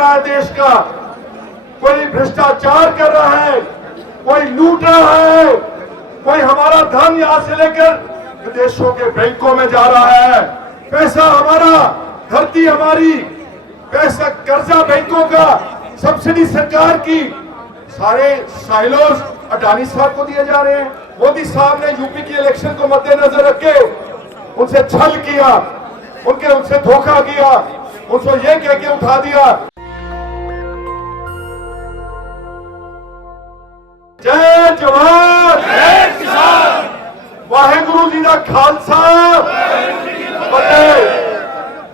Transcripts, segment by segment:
रहा है देश का, कोई भ्रष्टाचार कर रहा है, कोई लूट रहा है, कोई हमारा धन यहां से लेकर विदेशों के बैंकों में जा रहा है। पैसा हमारा, धरती हमारी, पैसा कर्जा बैंकों का, सब्सिडी सरकार की, सारे साइलोस अडानी साहब को दिए जा रहे हैं। मोदी साहब ने यूपी की इलेक्शन को मद्देनजर रख के उनसे छल किया, उनसे धोखा किया, उनको ये कह के उठा दिया। जय जवान जय किसान, वाहेगुरु जी का खालसा फतेह।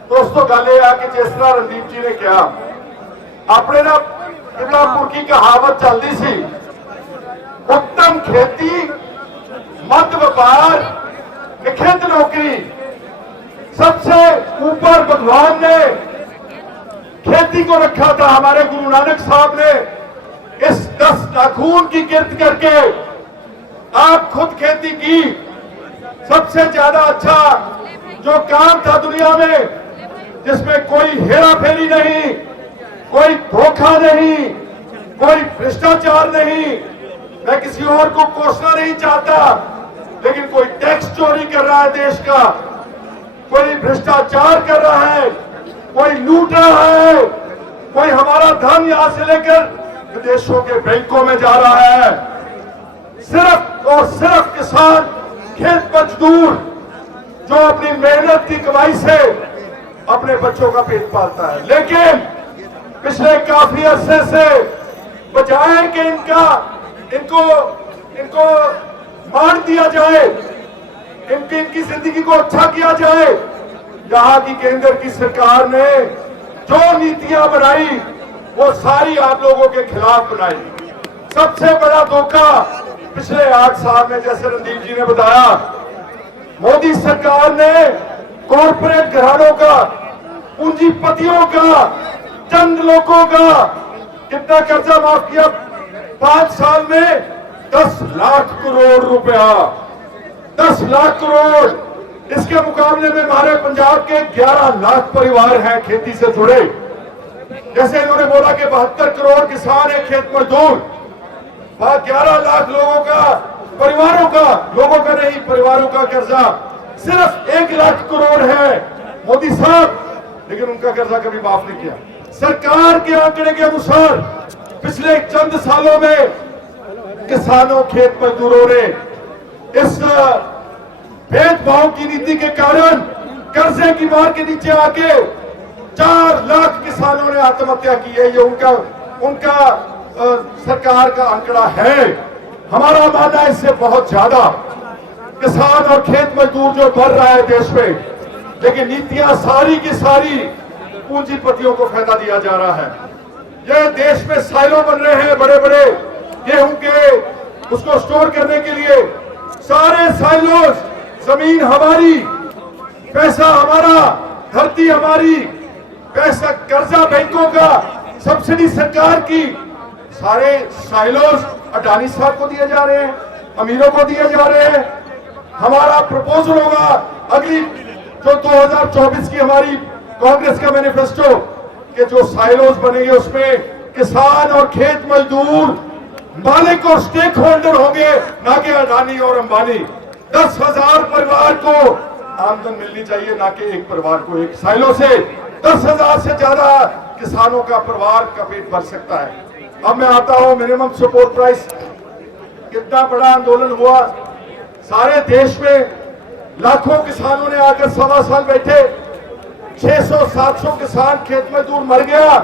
दोस्तों गल यह कि जिस तरह रणदीप जी ने कहा, अपने ना कितापुर की कहावत चलती सी, उत्तम खेती, मध्य व्यापार, निखित नौकरी। सबसे ऊपर भगवान ने खेती को रखा था। हमारे गुरु नानक साहब ने इस 10 नाखून की गिरत करके आप खुद खेती की। सबसे ज्यादा अच्छा जो काम था दुनिया में, जिसमें कोई हेरा फेरी नहीं, कोई धोखा नहीं, कोई भ्रष्टाचार नहीं। मैं किसी और को कोसना नहीं चाहता, लेकिन कोई टैक्स चोरी कर रहा है देश का, कोई भ्रष्टाचार कर रहा है, कोई लूट रहा है, कोई हमारा धन यहां से लेकर विदेशों के बैंकों में जा रहा है। सिर्फ और सिर्फ किसान, खेत मजदूर जो अपनी मेहनत की कमाई से अपने बच्चों का पेट पालता है। लेकिन पिछले काफी अरसे से बजाय कि इनको मान दिया जाए, इनकी जिंदगी को अच्छा किया जाए, यहाँ की केंद्र की सरकार ने जो नीतियां बनाई वो सारी आप लोगों के खिलाफ बनाई। सबसे बड़ा धोखा पिछले 8 साल में, जैसे रणदीप जी ने बताया, मोदी सरकार ने कॉरपोरेट घरानों का, पूंजीपतियों का, चंद लोगों का कितना कर्जा माफ किया? 5 साल में 10 लाख करोड़ रुपया, 10 लाख करोड़। इसके मुकाबले में हमारे पंजाब के 11 लाख परिवार हैं खेती से जुड़े। जैसे इन्होंने बोला कि 72 करोड़ किसान है, खेत मजदूर, 11 लाख लोगों का, लोगों का नहीं, परिवारों का कर्जा सिर्फ 1 लाख करोड़ है मोदी साहब, लेकिन उनका कर्जा कभी माफ नहीं किया। सरकार के आंकड़े के अनुसार पिछले चंद सालों में किसानों, खेत मजदूरों ने इस भेदभाव की नीति के कारण कर्जे की मार के नीचे आके 4 लाख किसानों ने आत्महत्या की है। ये उनका सरकार का आंकड़ा है। हमारा मानना है इससे बहुत ज्यादा किसान और खेत मजदूर जो मर रहा है देश में, लेकिन नीतियां सारी की सारी पूंजीपतियों को फायदा दिया जा रहा है। ये देश में साइलो बन रहे हैं बड़े बड़े गेहूं के, उसको स्टोर करने के लिए सारे साइलोस। जमीन हमारी, पैसा हमारा, धरती हमारी, पैसा कर्जा बैंकों का, सब्सिडी सरकार की, सारे साइलोस अडानी साहब को दिए जा रहे हैं, अमीरों को दिए जा रहे हैं। हमारा प्रपोजल होगा अगली जो 2024 की हमारी कांग्रेस का मैनिफेस्टो, कि जो साइलोस बनेंगे उसमें किसान और खेत मजदूर मालिक और स्टेक होल्डर होंगे, ना कि अडानी और अंबानी। 10,000 परिवार को आमदन मिलनी चाहिए, ना कि एक परिवार को। एक साइलो से 10,000 से ज्यादा किसानों का परिवार का पेट भर सकता है। अब मैं आता हूं मिनिमम सपोर्ट प्राइस। कितना बड़ा आंदोलन हुआ सारे देश में, लाखों किसानों ने आकर 1.25 साल बैठे, 600-700 किसान खेत मजदूर मर गया।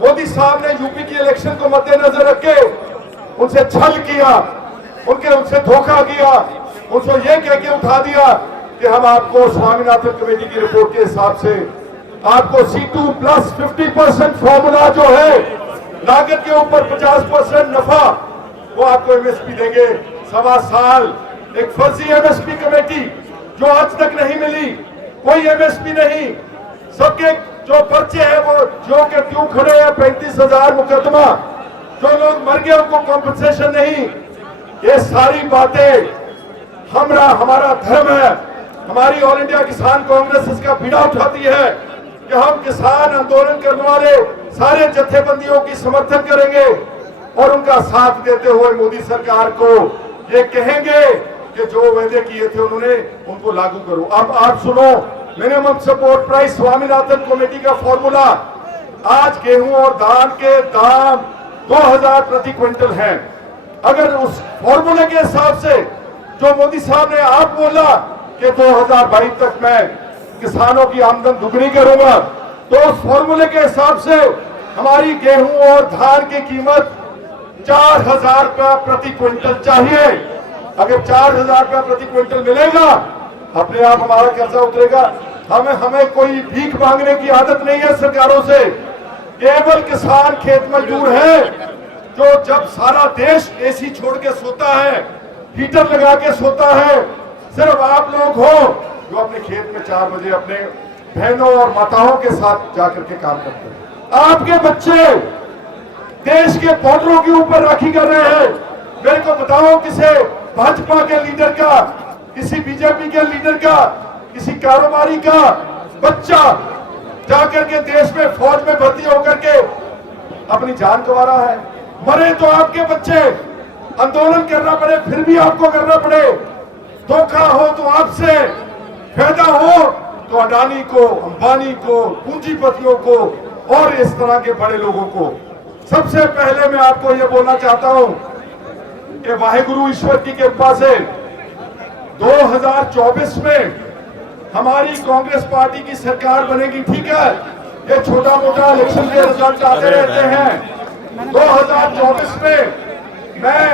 मोदी साहब ने यूपी की इलेक्शन को मद्देनजर रख के उनसे छल किया, उनसे धोखा किया, उनको ये कह के उठा दिया कि हम आपको स्वामीनाथन कमेटी की रिपोर्ट के हिसाब से आपको C2 प्लस 50% फॉर्मूला जो है, लागत के ऊपर 50% नफा, वो आपको MSP देंगे। 1.25 साल एक फर्जी MSP कमेटी जो आज तक नहीं मिली, कोई MSP नहीं। सबके जो पर्चे हैं वो जो के क्यों खड़े हैं, 35,000 मुकदमा, जो लोग मर गए उनको कॉम्पनसेशन नहीं। ये सारी बातें हमारा धर्म है। हमारी ऑल इंडिया किसान कांग्रेस इसका बीड़ा उठाती है कि हम किसान आंदोलन करने वाले सारे जत्थेबंदियों की समर्थन करेंगे और उनका साथ देते हुए मोदी सरकार को ये कहेंगे कि जो वादे किए थे उन्होंने उनको लागू करो। अब आप सुनो, minimum support price Swaminathan committee का फॉर्मूला, आज गेहूं और धान के दाम 2000 प्रति क्विंटल हैं। अगर उस फॉर्मूले के हिसाब से जो मोदी साहब ने आप बोला कि 2022 तक मैं किसानों की आमदन दुगनी करूंगा, तो उस फॉर्मूले के हिसाब से हमारी गेहूं और धान की कीमत 4000 रुपया प्रति क्विंटल चाहिए। अगर 4000 रुपया प्रति क्विंटल मिलेगा, अपने आप हमारा कर्जा उतरेगा। हमें कोई भीख मांगने की आदत नहीं है सरकारों से। केवल किसान खेत मजदूर है जो जब सारा देश एसी छोड़ के सोता है, हीटर लगा के सोता है, सिर्फ आप लोग हो जो अपने खेत में 4 बजे अपने बहनों और माताओं के साथ जाकर के काम करते हैं। आपके बच्चे देश के बॉर्डरों के ऊपर राखी कर रहे हैं। मेरे को बताओ, किसी भाजपा के लीडर का, किसी बीजेपी के लीडर का, किसी कारोबारी का बच्चा जाकर के देश में फौज में भर्ती होकर के अपनी जान गंवा रहा है? मरे तो आपके बच्चे, आंदोलन करना पड़े फिर भी आपको करना पड़े, धोखा हो तो आपसे, फायदा हो तो अडानी को, अंबानी को, पूंजीपतियों को और इस तरह के बड़े लोगों को। सबसे पहले मैं आपको यह बोलना चाहता हूं कि वाहेगुरु ईश्वर की कृपा से 2024 में हमारी कांग्रेस पार्टी की सरकार बनेगी। ठीक है, ये छोटा मोटा इलेक्शन के रिजल्ट आते रहते हैं। 2024 में मैं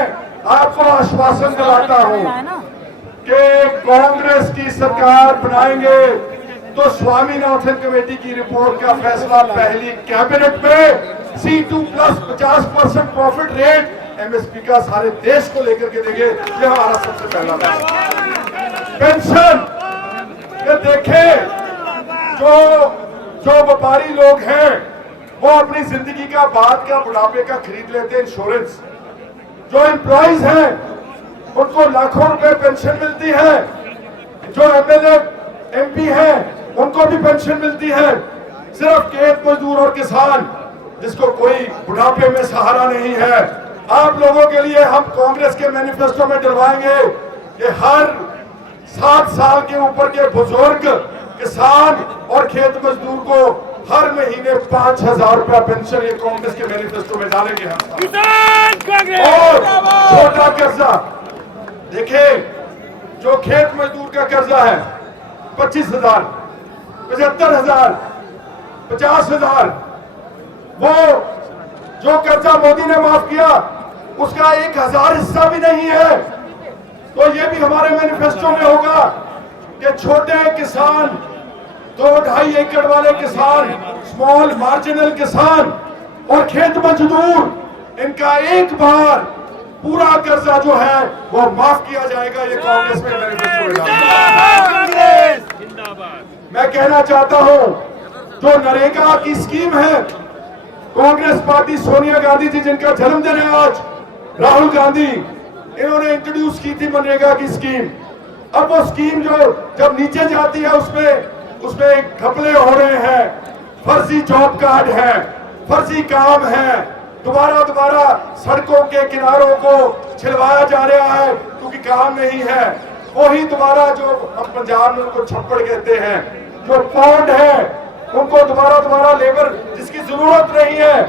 आपको आश्वासन दिलाता हूं कि कांग्रेस की सरकार बनाएंगे तो स्वामीनाथन कमेटी की रिपोर्ट का फैसला पहली कैबिनेट में C2+ 50% प्रॉफिट रेट MSP का सारे देश को लेकर के देंगे। ये हमारा सबसे पहला पेंशन। ये देखें, जो व्यापारी लोग हैं वो अपनी जिंदगी का बाद का बुढ़ापे का खरीद लेते हैं इंश्योरेंस। जो एम्प्लॉइज हैं उनको लाखों रुपए पेंशन मिलती है। जो MLA MP हैं उनको भी पेंशन मिलती है। सिर्फ खेत मजदूर और किसान जिसको कोई बुढ़ापे में सहारा नहीं है, आप लोगों के लिए हम कांग्रेस के मैनिफेस्टो में डलवाएंगे कि हर 7 साल के ऊपर के बुजुर्ग, किसान और खेत मजदूर को हर महीने 5000 रुपया पेंशन, ये कांग्रेस के मैनिफेस्टो में डालेंगे हम। और छोटा कर्जा देखिए, जो खेत मजदूर का कर्जा है 25,000, 75,000, 50,000, वो जो कर्जा मोदी ने माफ किया उसका 1000 हिस्सा भी नहीं है। तो ये भी हमारे मैनिफेस्टो में होगा कि छोटे किसान, 2-2.5 एकड़ वाले किसान, स्मॉल मार्जिनल किसान और खेत मजदूर, इनका एक बार पूरा कर्जा जो है वो माफ किया जाएगा। ये कांग्रेस में मैनिफेस्टो में। मैं कहना चाहता हूं, जो नरेगा की स्कीम है, कांग्रेस पार्टी सोनिया गांधी जी जिनका जन्मदिन है आज, राहुल गांधी, इन्होंने इंट्रोड्यूस की थी मनरेगा की स्कीम। अब वो स्कीम जो जब नीचे जाती है उसमें घपले हो रहे हैं, फर्जी जॉब कार्ड है, फर्जी काम है, दोबारा सड़कों के किनारों को छिलवाया जा रहा है क्योंकि काम नहीं है। वही दोबारा जो हम पंजाब में उनको छप्पड़ कहते हैं, जो पौंड है उनको दोबारा लेबर जिसकी जरूरत नहीं है,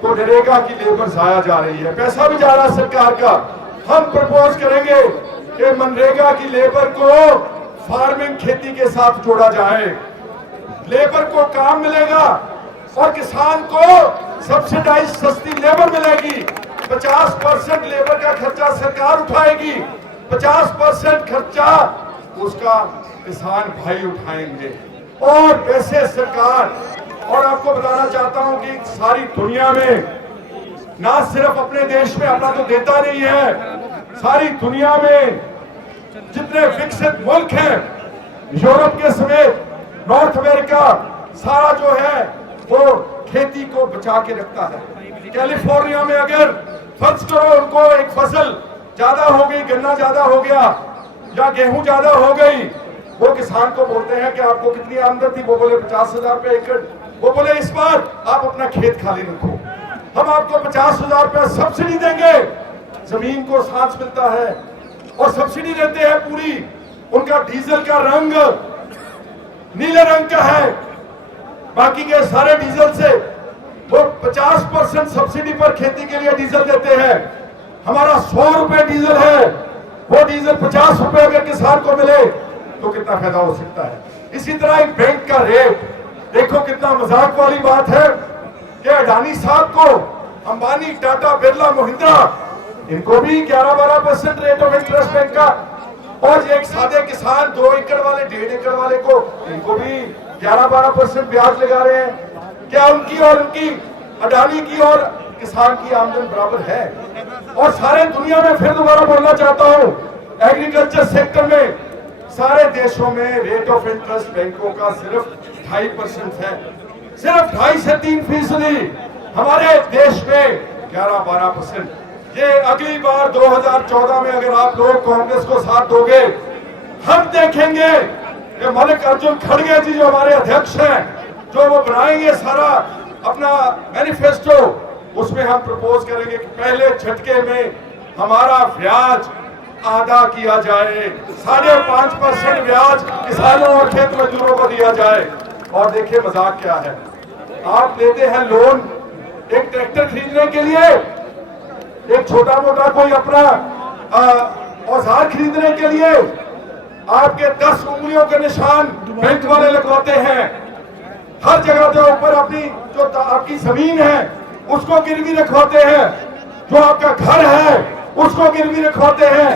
तो नरेगा की लेबर जाया जा रही है, पैसा भी जा रहा है सरकार का। हम प्रपोज करेंगे कि मनरेगा की लेबर को फार्मिंग, खेती के साथ जोड़ा जाए, लेबर को काम मिलेगा और किसान को सब्सिडाइज सस्ती लेबर मिलेगी। 50% लेबर का खर्चा सरकार उठाएगी, 50% खर्चा उसका किसान भाई उठाएंगे। और वैसे सरकार, और आपको बताना चाहता हूं कि सारी दुनिया में, ना सिर्फ अपने देश में अपना तो देता नहीं है, सारी दुनिया में जितने विकसित मुल्क हैं, यूरोप के समेत नॉर्थ अमेरिका, सारा जो है वो खेती को बचा के रखता है। कैलिफोर्निया में अगर फर्ज करो उनको एक फसल ज्यादा हो गई, गन्ना ज्यादा हो गया या गेहूं ज्यादा हो गई, वो किसान को बोलते हैं कि आपको कितनी आमदन थी, वो बोले 50,000 रुपए एकड़, वो बोले इस बार आप अपना खेत खाली रखो, हम आपको 50,000 रुपया सब्सिडी देंगे। जमीन को सांस मिलता है और सब्सिडी देते हैं पूरी। उनका डीजल का रंग नीले रंग का है, बाकी के सारे डीजल से वो 50% सब्सिडी पर खेती के लिए डीजल देते हैं। हमारा 100 रुपए डीजल है, वो डीजल 50 रुपए अगर किसान को मिले तो कितना फायदा हो सकता है। इसी तरह एक बैंक का रेट देखो, कितना मजाक वाली बात है कि अडानी साहब को अंबानी, टाटा, बिरला, महिंद्रा, इनको भी 11-12% रेट ऑफ इंटरेस्ट बैंक का, और एक सादे किसान 2 एकड़ वाले, 1.5 एकड़ वाले को, इनको भी 11-12% ब्याज लगा रहे हैं। क्या उनकी और उनकी, अडानी की और किसान की आमदन बराबर है? और सारे दुनिया में, फिर दोबारा बोलना चाहता हूं, एग्रीकल्चर सेक्टर में सारे देशों में रेट ऑफ इंटरेस्ट बैंकों का सिर्फ 2.5% है, सिर्फ 2.5 से 3%। हमारे देश में 11-12%। ये अगली बार 2014 में अगर आप लोग कांग्रेस को साथ दोगे, हम देखेंगे कि मलिक अर्जुन खड़गे जी जो हमारे अध्यक्ष हैं, जो वो बनाएंगे सारा अपना मैनिफेस्टो, उसमें हम प्रपोज करेंगे कि पहले झटके में हमारा ब्याज आधा किया जाए, 5.5% ब्याज किसानों और खेत मजदूरों को दिया जाए। और देखिए मजाक क्या है, आप लेते हैं लोन एक ट्रैक्टर खरीदने के लिए, एक छोटा मोटा कोई अपना औजार खरीदने के लिए, आपके 10 उंगलियों के निशान बैंक वाले लगवाते हैं। हर जगह के ऊपर अपनी जो आपकी जमीन है उसको गिरवी रखवाते हैं, जो आपका घर है उसको गिरवी रखवाते हैं।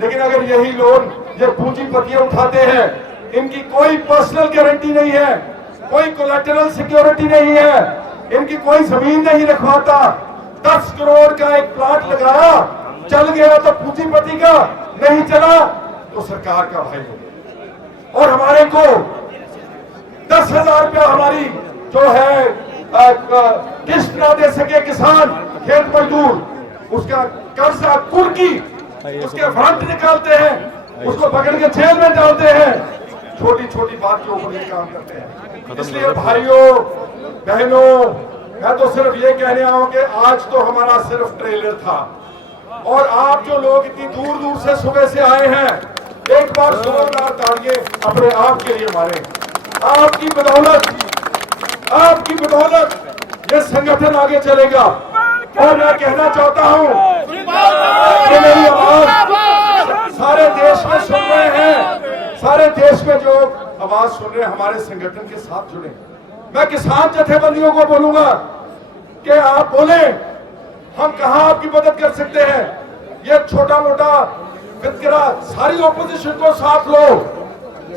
लेकिन अगर यही लोन ये पूंजीपतियां उठाते हैं, इनकी कोई पर्सनल गारंटी नहीं है, कोई कोलैटरल सिक्योरिटी नहीं है, इनकी कोई जमीन नहीं रखवाता, 10 करोड़ का एक प्लांट लगाया, चल गया तो पूंजीपति का, नहीं चला तो सरकार का भाई हो। और हमारे को 10,000 रुपया हमारी जो है किस्त ना दे सके किसान, खेत मजदूर, उसका कर्जा कुर्की, उसके फंड निकालते हैं, उसको पकड़ के जेल में डालते हैं, छोटी छोटी बात के ऊपर ये काम करते हैं। इसलिए भाइयों बहनों, मैं तो सिर्फ ये कहने आऊं कि आज तो हमारा सिर्फ ट्रेलर था, और आप जो लोग इतनी दूर दूर से सुबह से आए हैं, एक बार जोरदार तालियां अपने आप के लिए मारे। आपकी बदौलत ये संगठन आगे चलेगा। और मैं कहना चाहता हूं कि मेरी आवाज सारे देश में सुन रहे हैं, सारे देश में जो आवाज सुन रहे हैं, हमारे संगठन के साथ जुड़े। मैं किसान जथेबंदियों को बोलूंगा कि आप बोले, हम कहां आपकी मदद कर सकते हैं। ये छोटा मोटा वितकरा, सारी ऑपोजिशन को साथ लो,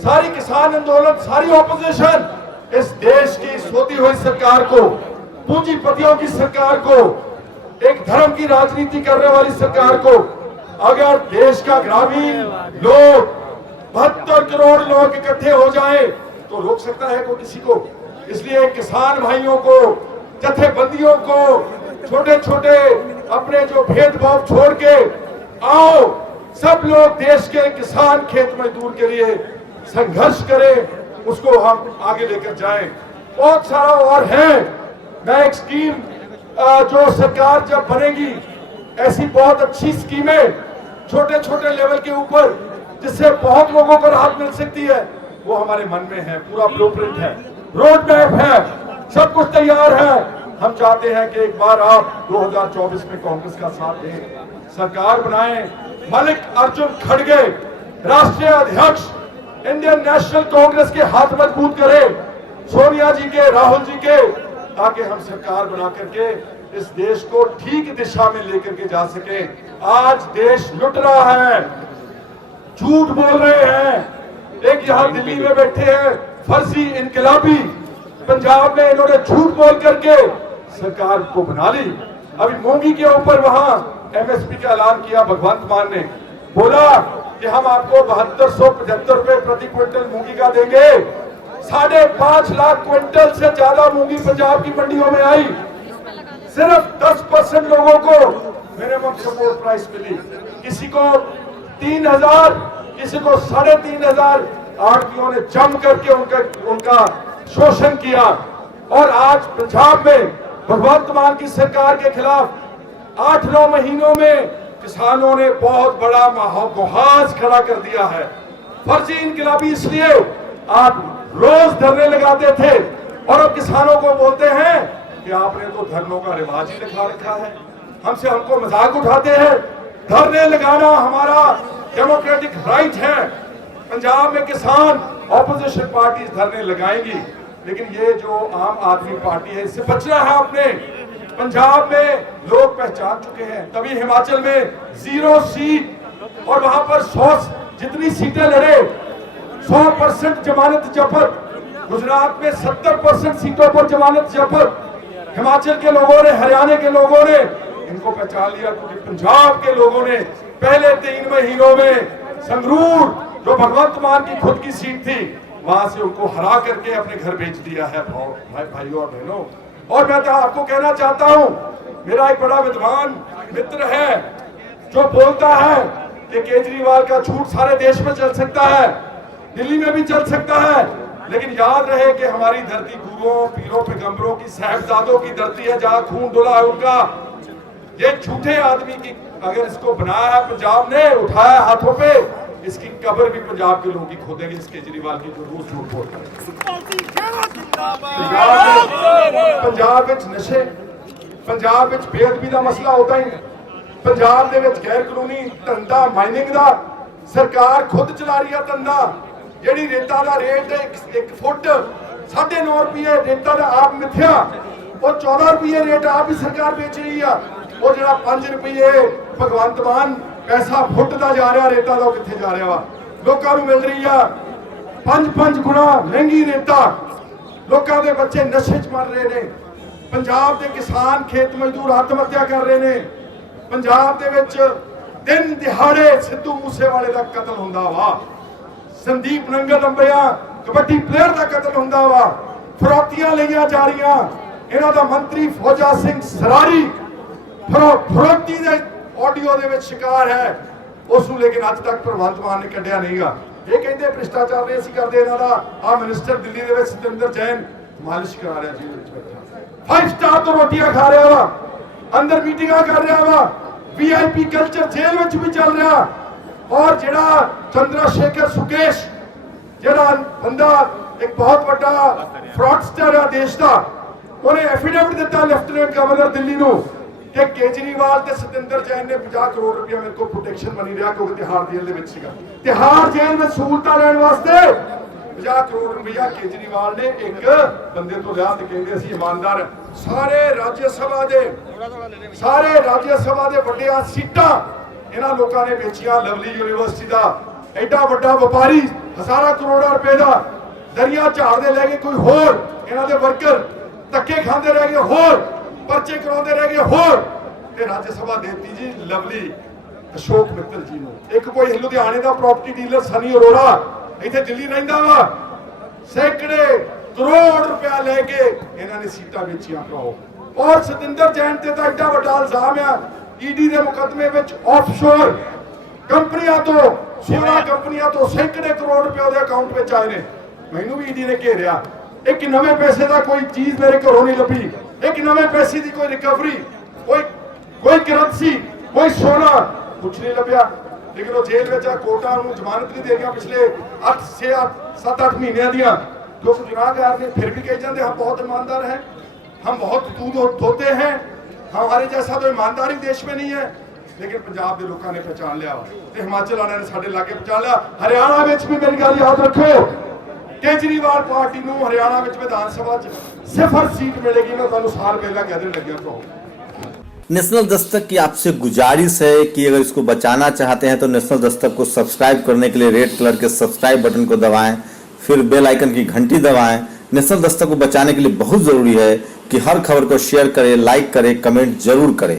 सारी किसान आंदोलन, सारी ऑपोजिशन, इस देश की सोती हुई सरकार को, पूंजीपतियों की सरकार को, एक धर्म की राजनीति करने वाली सरकार को, अगर देश का ग्रामीण लोग 72 करोड़ लोग इकट्ठे हो जाए तो रोक सकता है कोई किसी को। इसलिए किसान भाइयों को, जथेबंदियों को, छोटे छोटे अपने जो भेदभाव छोड़ के आओ, सब लोग देश के किसान खेत मजदूर के लिए संघर्ष करें, उसको हम आगे लेकर जाएं। बहुत सारा और है। मैं एक स्कीम जो सरकार जब बनेगी, ऐसी बहुत अच्छी स्कीमें छोटे छोटे लेवल के ऊपर जिससे बहुत लोगों को राहत मिल सकती है, वो हमारे मन में है। पूरा ब्लूप्रिंट है, रोड मैप है, सब कुछ तैयार है। हम चाहते हैं कि एक बार आप 2024 में कांग्रेस का साथ दें, सरकार बनाएं, मलिक अर्जुन खड़गे राष्ट्रीय अध्यक्ष इंडियन नेशनल कांग्रेस के हाथ मजबूत करें, सोनिया जी के, राहुल जी के, ताकि हम सरकार बना करके इस देश को ठीक दिशा में लेकर के जा सके। आज देश लुट रहा है, झूठ बोल रहे हैं। एक यहां दिल्ली में बैठे हैं फर्जी इनकलाबी, पंजाब में इन्होंने झूठ बोल करके सरकार को बना ली। अभी मूंगी के ऊपर वहां एमएसपी का ऐलान किया भगवंत मान ने, बोला कि हम आपको 7275 रुपए प्रति क्विंटल मूंगी का देंगे। 5.5 लाख क्विंटल से ज्यादा मूंगी पंजाब की मंडियों में आई। सिर्फ 10% लोगों को मिनिमम सपोर्ट प्राइस मिली, किसी को 3,000, किसी को 3,500। आड़तियों ने जम करके उनका शोषण किया और आज पंजाब में भगवंत मान की सरकार के खिलाफ 8-9 महीनों में किसानों ने बहुत बड़ा मुहाज खड़ा कर दिया है। फर्जी इनकलाबी इसलिए आप रोज धरने लगाते थे और अब किसानों को बोलते हैं कि आपने तो धरनों का रिवाज ही लिखा रखा है, हमको मजाक उठाते हैं। धरने लगाना हमारा डेमोक्रेटिक राइट है। पंजाब में किसान ऑपोजिशन पार्टी धरने लगाएंगी, लेकिन ये जो आम आदमी पार्टी है इससे बचना है आपने। पंजाब में लोग पहचान चुके हैं, तभी हिमाचल में 0 सीट और वहां पर 100 जितनी सीटें लड़े 100% जमानत जब्त। गुजरात में 70% सीटों पर जमानत जब्त। हिमाचल के लोगों ने, हरियाणा के लोगों ने इनको पहचान लिया, क्योंकि पंजाब के लोगों ने पहले 3 महीनों में संगरूर जो भगवंत मान की खुद की सीट थी वहां से उनको हरा करके अपने घर भेज दिया है भाइयों और बहनों। और मैं तो आपको कहना चाहता हूं, मेरा एक बड़ा विद्वान मित्र है जो बोलता है कि केजरीवाल का झूठ सारे देश में चल सकता है, दिल्ली में भी चल सकता है, लेकिन याद रहे कि हमारी धरती गुरुओं, पीरों, पैगंबरों की, साहिबजादों की धरती है जहां खून डुला है उनका। ये झूठे आदमी की अगर इसको बनाया है पंजाब ने, उठाया हाथों पे, इसकी कब्र भी पंजाब के लोग ही खोदेंगे इस केजरीवाल की जो रोज झूठ बोलता है। पंजाब विच नशे, पंजाब विच बेअदबी का मसला होता ही, पंजाब दे विच गैर कानूनी धंधा माइनिंग का सरकार खुद चला रही है धंधा। ਜਿਹੜੀ रेता का रेट एक फुट 9.5 रुपये रेता का आप मिथ्या, वो 14 रुपये रेट आप ही सरकार बेच रही है। वो जो 5 रुपये भगवंत मान पैसा फुट का जा रहा रेता का, कितने जा रहा वा, लोगों को मिल रही है 5 गुना महंगी रेता। लोगों के बच्चे नशे च मर रहे हैं। पंजाब के किसान खेत मजदूर आत्महत्या कर रहे हैं। पंजाब के विच दिन दिहाड़े सिद्धू मूसेवाले का कतल होंदा वा, संदीप नंगलंबिया कबड्डी प्लेयर का कतल होंदा वा, फरौतियां लिया जा रही। इन्हां दा मंत्री फौजा सिंह सरारी फरौती दे ऑडियो दे विच शिकार है, उसनूं लेकिन अज तक भगवंत मान ने कढ़िया नहीं गा। ये कहते भ्रिष्टाचार नहीं असीं करदे, इन्हां दा आ मिनिस्टर दिल्ली दे विच सतिंदर जैन मालिश करा रहा जी, 5 स्टार तो रोटियां खा रहा वा, अंदर मीटिंगां कर रहा वा, VIP कल्चर जेल विच भी चल रहा। और जिहड़ा चंद्रशेखर सुकेश जिहड़ा बंदा एक बहुत बड़ा फ्रॉडस्टर है देश का, उन्हें एफिडेविट दिता लेफ्टिनेंट गवर्नर दिल्ली नूं कि केजरीवाल ते सतिंदर जैन ने 50 करोड़ रुपया मेरे को प्रोटेक्शन मनी लिया, क्योंकि तिहाड़ जेल दे विच सीगा। तिहाड़ जेल में सहूलतां लैण वास्ते 50 करोड़ रुपया केजरीवाल ने एक बंदे तो लिया ते कहंदे असीं ईमानदार। सारे राज्य सभा दे वड्डियां सीटां इन्हां लोकां ने बेचियां। लवली यूनिवर्सिटी का एडा वड्डा व्यापारी हज़ारां करोड़ रुपए का दरिया झाड़ते रह गए, कोई होर इन्हां दे वर्कर धक्के खांदे रह गए, होर पर्चे कराउंदे रह गए, होर ते राज्य सभा देती जी लवली अशोक मित्तल जी नूं। एक कोई लुधियाने का प्रॉपर्टी डीलर सनी अरोड़ा इत्थे दिल्ली रहिंदा वा, सैकड़े करोड़ रुपया लेके इन्हां ने सीटां बेचियां भराओ। और सतिंदर जैन ते तां एडा वड्डा इल्जाम है ईडी के मुकदमे में ऑफशोर कंपनियां तो 16 कंपनियां तो सैकड़े करोड़ रुपए उहदे अकाउंट में आए ने। मैनू भी ईडी ने घेरिया, एक नवे पैसे का कोई चीज मेरे घरों नहीं लभी, एक नवे पैसे की कोई रिकवरी, कोई करंसी, कोई सोना, कुछ नहीं लभ्या। लेकिन वो जेल में कोर्टां नूं जमानत नहीं दे गया पिछले 7-8 महीनों दियां। लोग गुनाहगार ने फिर भी कही जाते हम बहुत ईमानदार हैं, हम बहुत दूध धोते हैं, हमारे जैसा तो ईमानदारी देश में नहीं है। लेकिन पंजाब के लोगों ने पहचान लिया, हिमाचल वालों ने साडे लागे पहचान लिया। हरियाणा में भी मेरी गल याद रखो, केजरीवाल पार्टी नूं हरियाणा में विधान सभा 0 सीट मिलेगी। मैं तुहानूं साल पहला कहने लग्या तो। नेशनल दस्तक की आपसे गुजारिश है कि अगर इसको बचाना चाहते हैं तो नेशनल दस्तक को सब्सक्राइब करने के लिए रेड कलर के सब्सक्राइब बटन को दबाएं, फिर बेल आइकन की घंटी दबाएं। नेशनल दस्तक को बचाने के लिए बहुत जरूरी है कि हर खबर को शेयर करें, लाइक करें, कमेंट जरूर करें।